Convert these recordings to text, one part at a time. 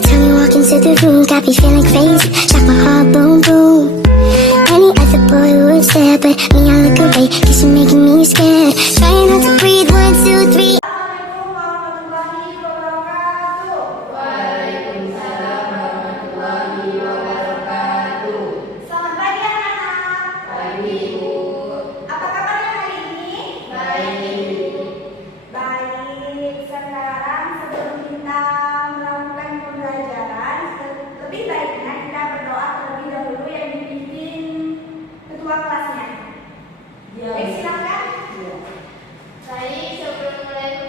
time you walk into the room, got me feeling crazy, shock my heart, boom, boom. Any other boy would stare, but me, I look away, cause you're making me scared. Trying not to breathe, 1, 2, 3. Baik, sebelum mulai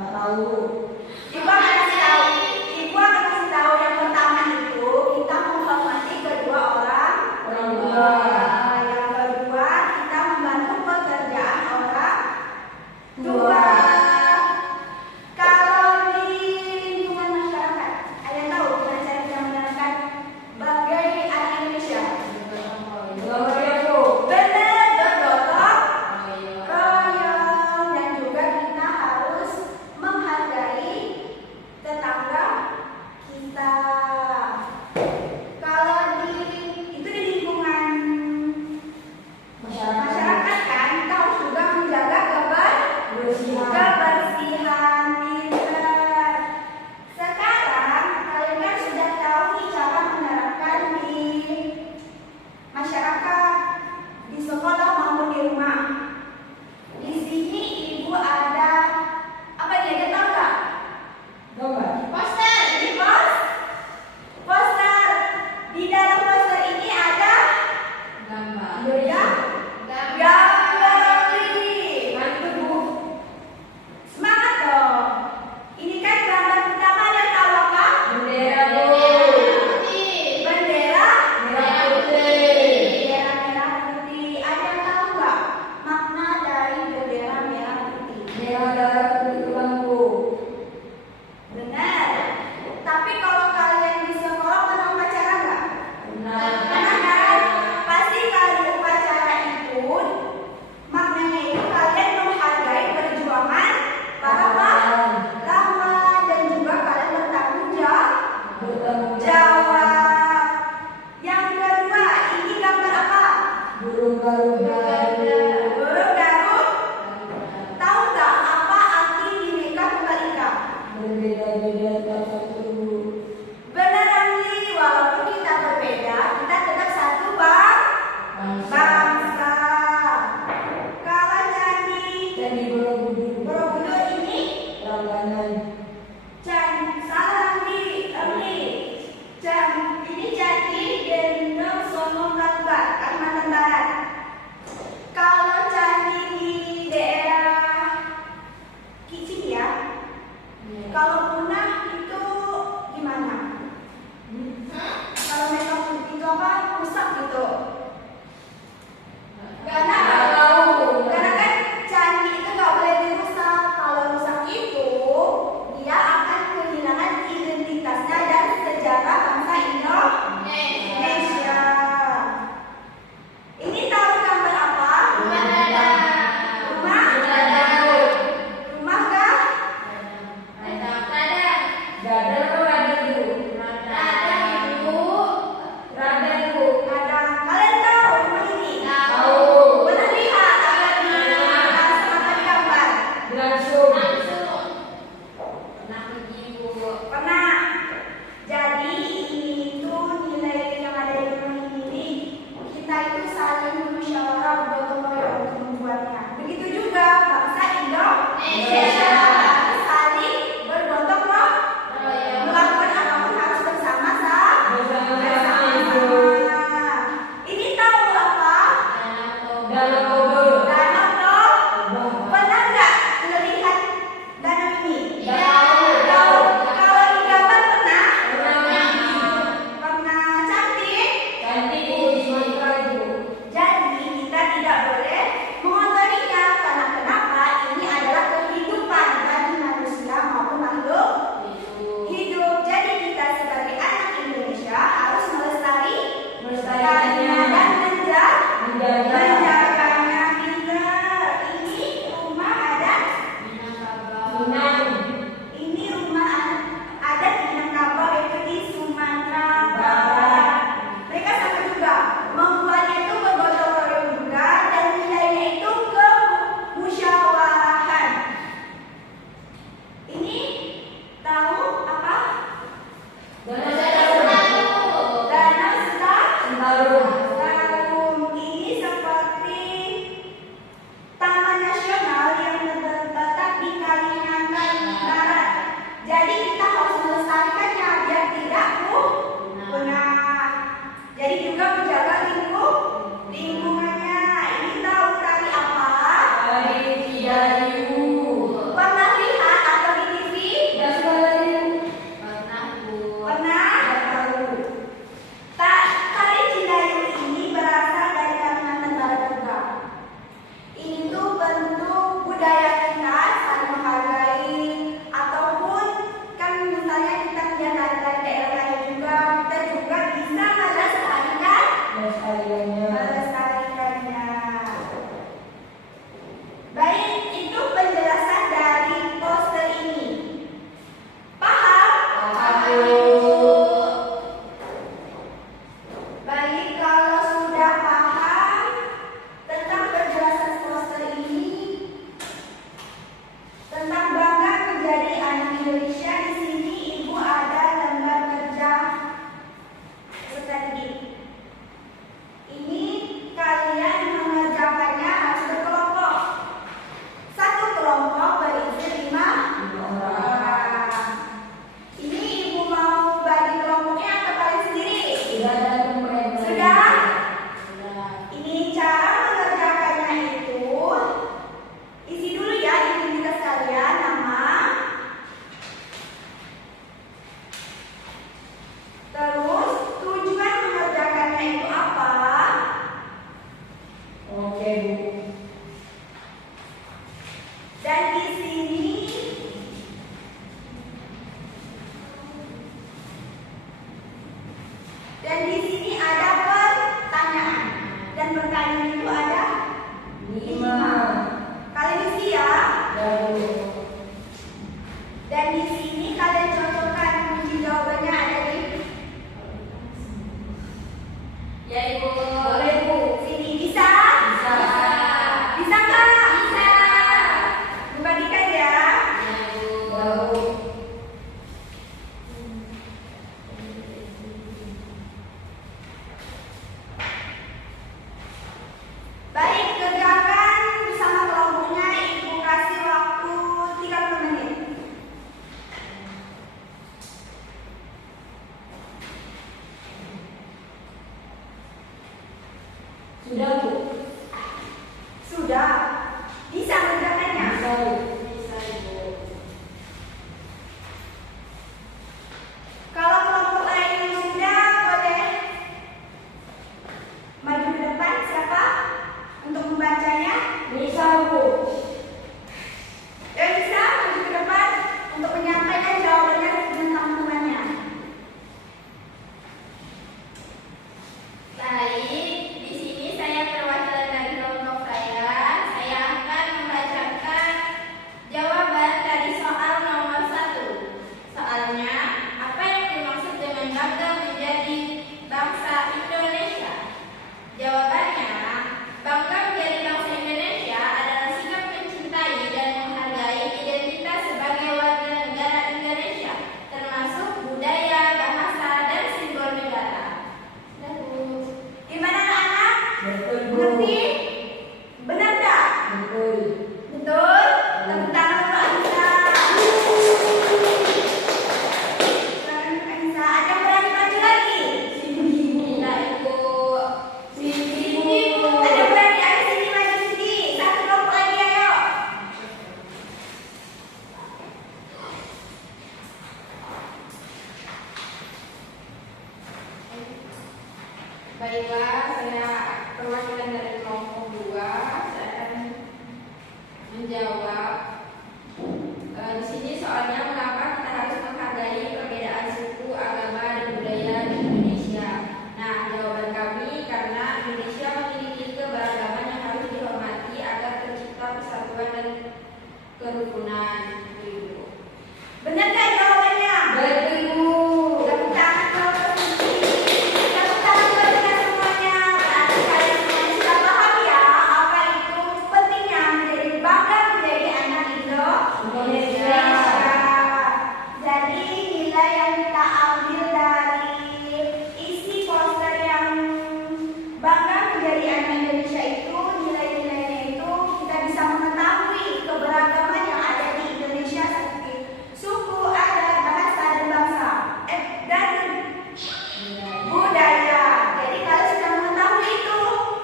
Nggak tahu. Ibu akan kasih tahu yang pertama itu kita menghormati kedua orang tua. Yang kedua kita membantu pekerjaan orang tua. Kalau di lingkungan masyarakat, ada yang tahu gimana cara kita menerapkan bagai anak Indonesia? Benar, bergotong royong, dan juga kita harus menghargai tetangga kita. Kalau itu di lingkungan masyarakat kan, kita harus juga menjaga kebersihan. Pintar. Sekarang kalian kan sudah tahu nih cara menerapkan di masyarakat, di sekolah maupun di rumah. Di sini ibu ada apa nih? Ada tahu nggak? Poster. Ini poster. Di dalam poster ini ada gambar. Semangat dong. Ini kan gambar pertama, ada yang tahu apa? Bendera merah putih. Ada yang tahu nggak makna dari bendera merah putih? Benar. Tapi kalau kalian di sekolah pernah upacara nggak? Pernah kan? Pasti kali upacara itu maknanya itu kalian menghargai perjuangan para pahlawan dan juga kalian bertanggung jawab. Yang kedua, ini gambar apa? Burung Garuda. Tahu nggak apa arti Bhinneka Tunggal Ika? Benar, Andi. Walaupun kita berbeda, kita tetap satu bangsa. Kalau Candi Borobudur ini salah nih, ini Candi Deno Sono Kalbar, Kalimantan Barat. Kalau candi di daerah Kicing ya, kalau punah itu gimana? Kalau mereka itu apa? Rusak gitu. Karena kan candi itu nggak boleh dirusak. Kalau rusak itu dia akan kehilangan identitasnya dan sejarah bangsa Indonesia. Ini tahu gambar apa? Rumah kah? Kalian tahu rumah ini? Pernah lihat agar langsung atau di gambar? Pernah. Jadi ini tuh nilai yang ada di rumah ini. Kita itu saling bermusyawarah, bergotong royong untuk membuatnya. Begitu juga bangsa Indonesia saling bergotong royong. Melakukan apapun harus bersama-sama. Ini tahu apa? Danau Toba. Pernah nggak melihat danau ini? Kalau di gambar pernah? Pernah. Cantik. Jadi kita tidak boleh mengotorinya karena kenapa? Ini adalah kehidupan bagi manusia maupun makhluk hidup. Jadi kita sebagai anak Indonesia harus melestarikannya dan menjaganya. Pintar. Ini rumah adat. Ini rumah adat Minangkabau, yaitu di Sumatera Barat. Mereka sama juga membuatnya itu bergotong royong juga dan nilainya itu kemusyawarahan. Ini tahu apa? Danau Sentarum. Ini seperti taman nasional yang terletak di Kalimantan Barat. Jadi kita harus melestarikannya biar tidak punah. Jadi juga menjaga lingkungannya. Ini tahu tari apa? Pernah lihat atau menjawab. Di sini soalnya mengapa kita harus menghargai perbedaan suku, agama, dan budaya di Indonesia. Nah, jawaban kami karena Indonesia memiliki keberagaman yang harus dihormati agar tercipta persatuan dan kerukunan. Ibu. Benar nggak jawabannya? Baik, Ibu. Tepuk tangan kalau terbukti. Tepuk tangan buat kita semuanya. Berarti kalian semuanya sudah paham ya apa itu pentingnya menjadi bangga menjadi anak Indonesia. Jadi nilai yang kita ambil dari isi poster yang bangga menjadi anak Indonesia itu, nilai-nilainya itu kita bisa mengetahui keberagaman yang ada di Indonesia seperti suku, adat, bahasa, dan bangsa, dan budaya. Jadi kalian sudah mengetahui itu,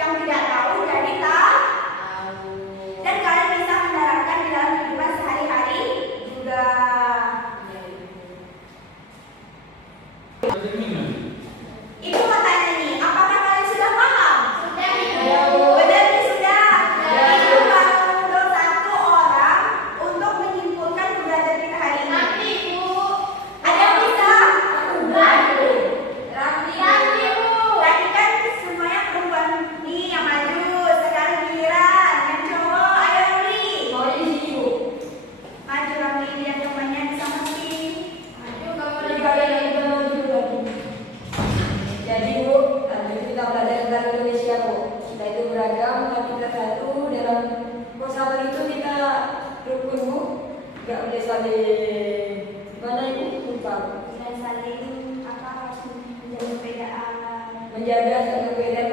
yang tidak tahu jadi tahu, dan kalian bisa menerapkan di dalam kehidupan sehari-hari juga. Ibu mau tanya nih, apakah kalian sudah paham? Sudah, Ibu. Benar nih sudah. Ibu baru satu orang untuk menyimpulkan pembelajaran kita hari ini. Tapi Ibu, ada yang bisa? Raffi, Ibu. Tadi kan semuanya perempuan nih yang maju. Sekarang giliran yang cowok. Ayo Raffi. Mau di sini, Ibu. Maju Raffi, lihat temannya bisa mesti. Maju kamu dari kalian yang udah maju lagi. Jadi Bu, tadi kita belajar tentang Indonesia Bu. Kita itu beragam, tapi kita satu dalam persatuan itu kita rukun Bu. Gak boleh saling gimana Ibu? Lupa. Dan saling apa harus menjaga perbedaan. Menjaga satu perbedaan